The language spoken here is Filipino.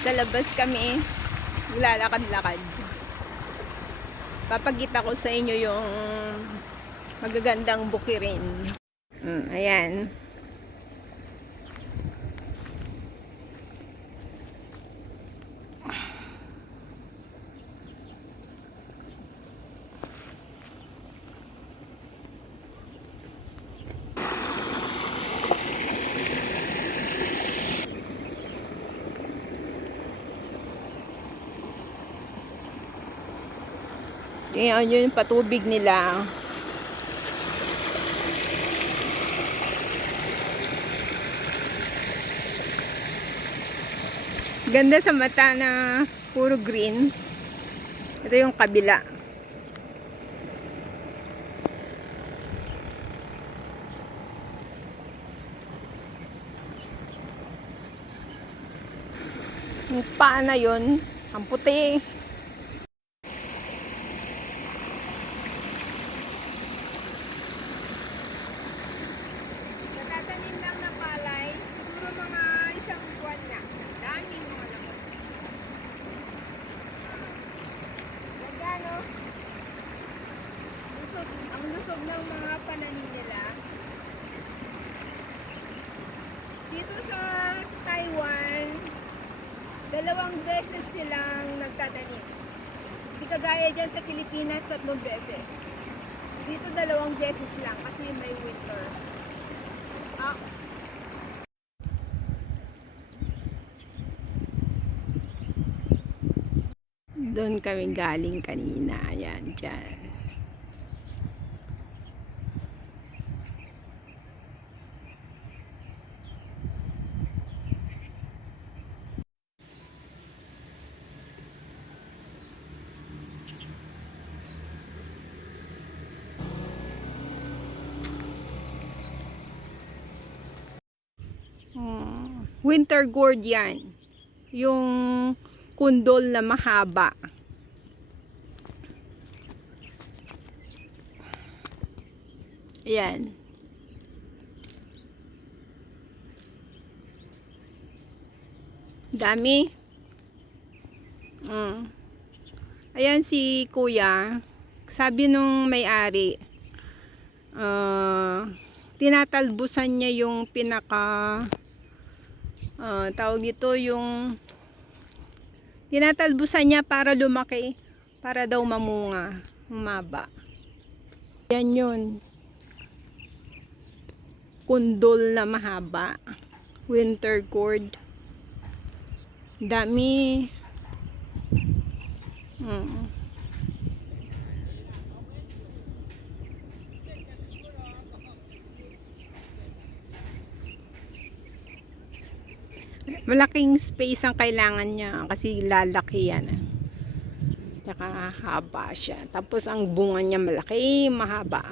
Sa labas kami, lalakad-lakad. Papakita ko sa inyo yung magagandang bukirin. Ayan. Yan yung patubig nila. Ganda sa mata na puro green. Ito yung kabila. Yung paa na yun, ang puti. Natatanim lang na palay, siguro mga isang buwan na. Daming mga lamot. Ganda, no? Ang lusog ng mga pananim nila. Dito sa Taiwan, 2 beses silang nagtatanim. Hindi kagaya dyan sa Pilipinas, 3 beses. Dito 2 beses lang kasi may winter. Doon kami galing kanina. Ayan, dyan. Winter gourd yan. Yung kundol na mahaba. Ayan. Dami. Ayan si kuya. Sabi nung may-ari, tinatalbusan niya yung pinaka tawag dito, yung tinatalbusan niya para lumaki, para daw mamunga, humaba. Yan yun, kundol na mahaba, winter gourd. Dami. Malaking space ang kailangan niya kasi lalaki yan. Tsaka haba siya. Tapos ang bunga niya malaki, mahaba.